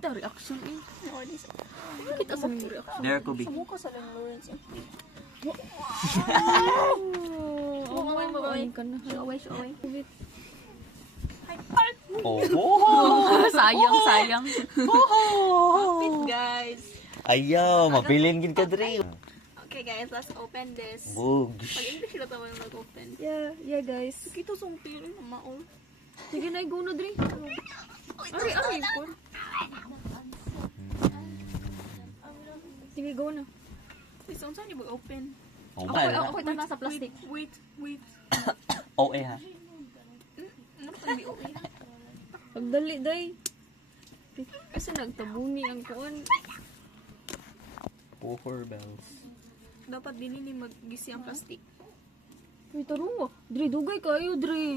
kita reaction eh. Oh, this. Kita sa mga reaction. There ko be. Sa mukha sa lang Lawrence. Babay ka na. Show away. Oh. Sayang. Kapit, guys. Ayaw, mapilin gid ka dre. Okay, guys, let's open this. Bugs. Pag-English na tayo mag-open. Yeah guys. Kita sa pili na maol. Sige na, go na dre. Ari po. Sige, go na. Please, saan niyo mag-open? Oh, Ako ito nasa plastic. Wait. Oh, ha. Ano pa hindi okay? Pagdali, day. Kasi nagtabuni ang kuan. Poor bells. Dapat din ni mag-gisi ang plastic. Uy, tarong ba? Dre, dugay kayo, Dre.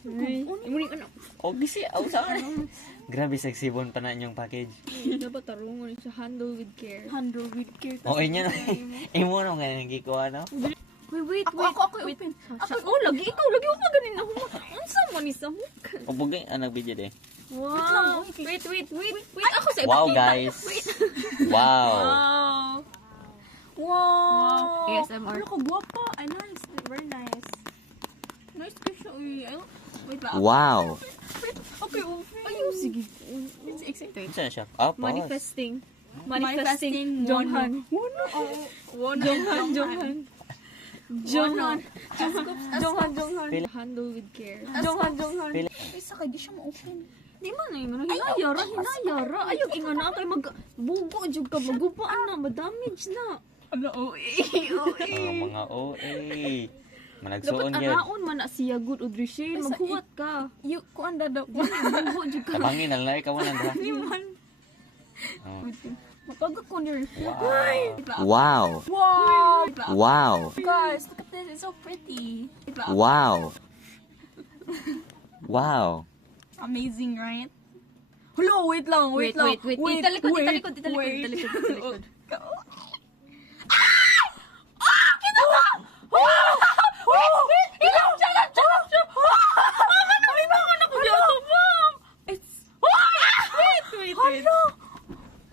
Ay, muli ka na. Oh, gisi. Oh, saan? Grabe, seksibon pa na inyong package. Dapat tarong mo sa handle with care. Handle with care. Oh, inyo na. Imo na nga nagikuha, no? Wait. Ako Wait. open. Oh, lagi ikaw mo ganin ako. Unsa man ni sa hook? O, bugay, anong video de? Wow. Wait. Ako sa Wow, ipakita. guys. Wow. Wow. ASMR. Ano ka guwapa? Ay, nice. Very nice. Nice ka siya. Uy, wait lang. Wow. Okay, open. Ayun, sige. It's exciting. Saan siya? Ah, pause. Manifesting. Jonghan. Jonghan. Handle with care. Jonghan. Ay, sakay, di siya ma-open. Di man ay ngano hinayara. Ayog ingana kay bugo jud ka magupaan na, madamage na. Ano, OA. Mga OA. Dapat Managsuon yan. anaon man na siya good Udrishin, maghuwat ka. You, kuan da daw. Bugo jud ka. Tabangin, alay ka mo nandra. Liman. Oh. Mapagod ko niya. Wow. Wow. Wow. Guys, look at this. It's so pretty. Wow. Wow. Amazing, right? Hello, wait lang. Italikod. Wait.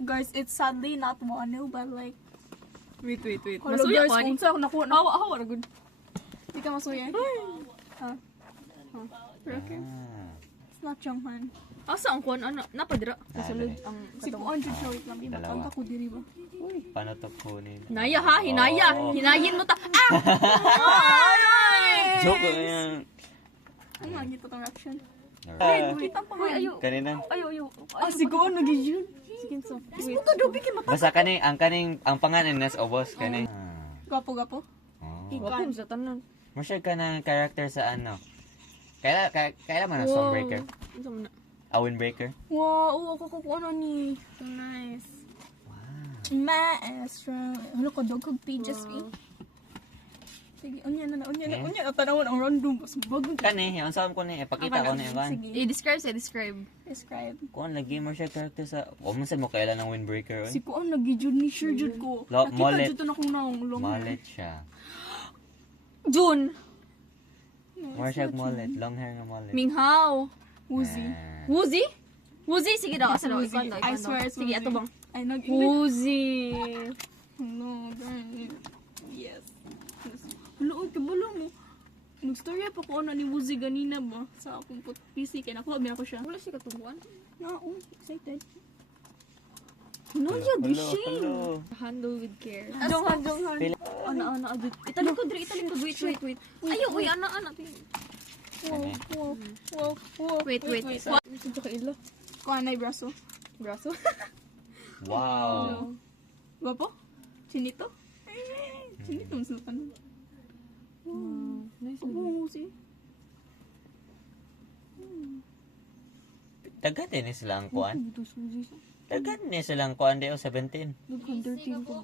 Guys, it's sadly not Wano, but like... Wait. Hello Masuya guys, ko ani. unsa ako nakuha na. Hawa ra gud. Di ka masuya. Okay. Ah. It's not Jonghan. Asa ang kuan ana napadira sa sulod ang Si katong. Kuan, Jud, wait lang. Dalawa. Matangka ko diri ba? Paano to kunin? Hinaya ha, hinaya. Oh. Hinayin mo ta. Joke yan. Ano nga gito tong reaction? Ah, Kita pa Uy, nga. ayo. kanina. Ayo. Ah, siguro nag-yun. Sige so. Wait. Puta, dobi ka mata. Basta ang pangalan nas obos kani. Gapo. Oh. Wapon sa tanan. Masyad ka ng character sa ano? Kailan man na Stormbreaker? Unsa man na? Windbreaker? Wow, ako ano ni. So nice. Maestro. Ano ko, dog kog pages eh. Sige, unya na. Tanawon ang random. Mas bagong Kani, yung saan ko ni, ipakita ko na yung kan. Sige, I-describe. describe. Kung lagi mo siya character sa, mo kailan ng Windbreaker. Si Kuan nag-jud ni sure jud ko. Mullet. Nakita jud na kung naong long hair. Mullet siya. Jun. More siya mullet, long hair nga mullet. Minghaw. Woozy. Ah. Woozy, sige daw. Asa daw? Woozy. Ikon daw. I swear it's Sige, Woozy. ato bang? Ay, Woozy. No, girl. Yes. Huloy, kabalo mo. Nag-storya pa ko ano ni Woozy ganina ba? Sa akong PC, kaya nakuha ko siya. Wala siya katungkuan. Oo, excited. Hinaya, Hello, Drishin. hello. Handle with care. Jonghan. Ana, adut. Italikod, wait. Ayaw, uy, ana. Wow. Wait. Ito ka ilo. Kuha na yung braso. Braso. Wow. Gwapo? Chinito? Chinito, mas napan. Nice. Woozy. Dagan din sila ang kuan. Ito Woozy. Dagan din sila ang kuan deo 17. Dughan 13 ko.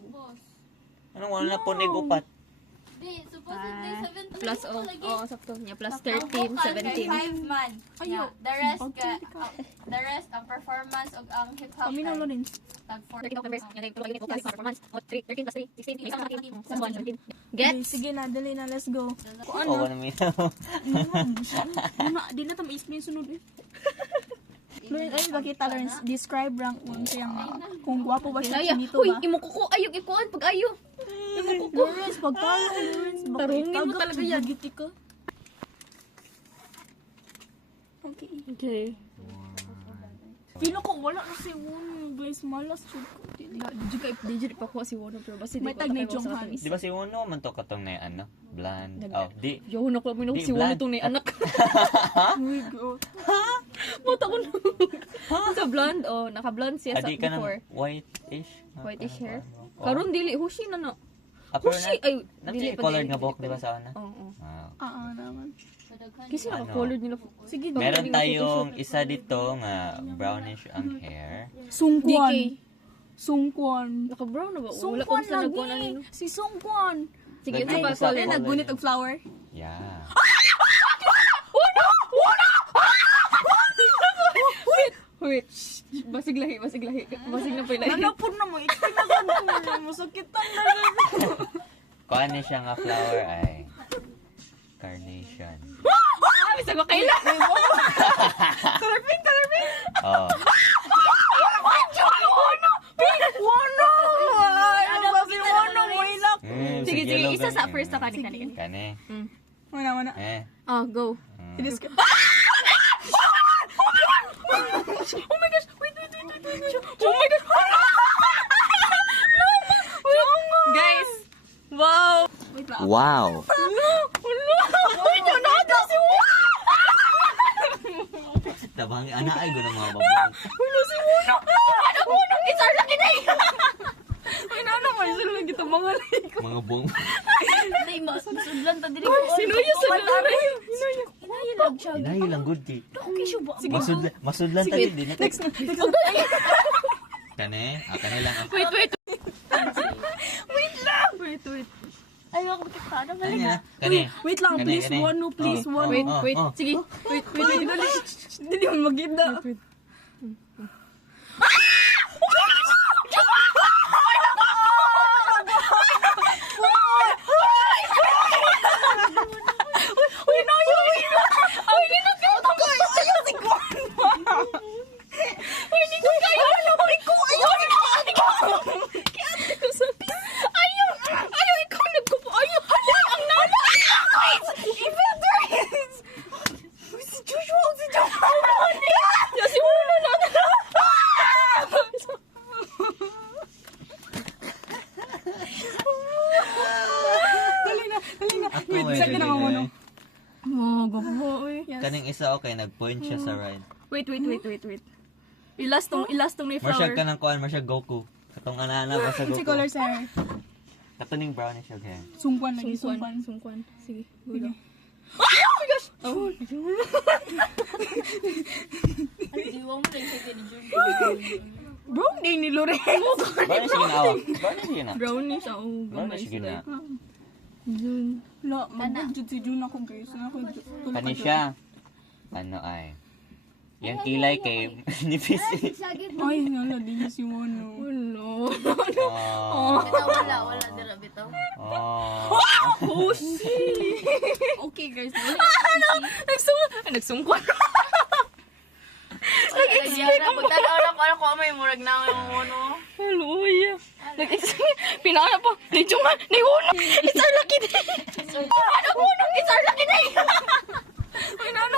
Anong wala na po igupat? Plus, sakto niya. Plus 13, 17. 5 man. Ayo. The rest ang performance og ang hip hop. Kami na rin. Tag 4. 13 members. Yan ay tulog yung performance. 13 plus 3, 16. May isang 17. Get? Sige na, dali na, let's go. Kuha Oo, na. naminaw. Di na tama explain sunod eh. Lawrence, ay bakita Lawrence, describe rank mo siyang kung gwapo ba siya Hinaya. chinito Uy, ba? imo kuko ayog ikuan pag ayo. Lawrence, pagtalo Lawrence, baka Tarungin mo itagap talaga sa yan. giti ka. Okay. Okay. Pino ko wala na si Wono, guys, malas jud ko. Di pa ko si Wono pero basta May tag ni Jong Han. Di ba si Uno man to katong na ano? Blonde. Oh, di. Yo na ko minong Di, si Wono blood. tong ni anak. Oh my god. Mata ko na. Sa blonde oh, naka-blonde siya sa Adi ka ng before. whitish. Whitish hair. Oh. Karon dili hushi na na. Pero Hushi ay Nanti colored nga buhok, di ba sa ano? Oo. Ah. Naman. Kasi Ano? naka-colored nila. Sige, Meron tayong isa dito nga brownish ang hair. Sungkwan. DK. Sungkwan. Naka-brown na ba? Wala Sungkwan ko sa nagkuhan lagi. ano. Si Sungkwan. Sige, Lagi ito pa isa- color. Ay, naggunit og flower. Yeah. Wait. Shh. Basig lahi. Basig na pa lahi. Ano po na mo? Explain na ko. Masakitan na rin. Kuha niya siya nga flower ay carnation. Ah, bisa ko kailan. Tarapin. Oh. Wono! Ay, ano ba si Wono? Wailak. Sige, yellow isa sa gani. first na kani. Kani. Mana. Ah, go. Sinis ka. Oh my gosh! Wait. Oh my gosh! Guys! Wow! Wait lang. Wow. Wait, yun na si Tabang anak ay guna mga babae. si Wono! Ano Wono? It's our lucky day! Ay, nana, may sila lang kita mga like. Mga bong. Hindi, masudlan ta diri. Sinuya sa lalaki! Inahilag siya. Inahi lang good di. Okay siya ba? Masudlan Sige, tali din. Next. Kani, kani lang ako. Wait. Wait. Ayoko kita na Kani na. Kani. Wait lang, Kani, please. kani. Wono, please. Oh, Wono. Wait. oh. Sige. Wait. Hindi mo maganda. Ayaw, ikaw nagkupo. Ayaw, hala, ang nana. Si Joshua. Ya, si Wono na. Ako Wait, may second ako, bigay. ano? Oh, gabo eh. Kaning isa okay, nag-point siya sa right. Wait. Ilas tong may Masyag flower. ka ng kuan, masyag Goku. Katong anana ba sa Si Goku? color hair. Katuning brownish siya hair. Sungkwan lagi, sungkwan. Sungkwan. Sige, go. Diwa mo lang siya kini Jun. Bro, hindi ni Lore. Brownish yun na awak. Brownish yun na. Brownish. Oh, Brownish yun na. La, mag-budget si Jun ako guys. Kani siya. Ano ay? Yung kilay kay nipis. Ay, nala, di si Wono. No. Oh. Bitaw wala dira bitaw. Oh. Okay guys, Nagsungkwan. Nag-expect ako. Tanaw ko may murag na mo no. Hello, yeah. Pinaka pa. Ni Jungan, ni Wono. It's our lucky day. Ano Wono? It's our lucky day. ay nana,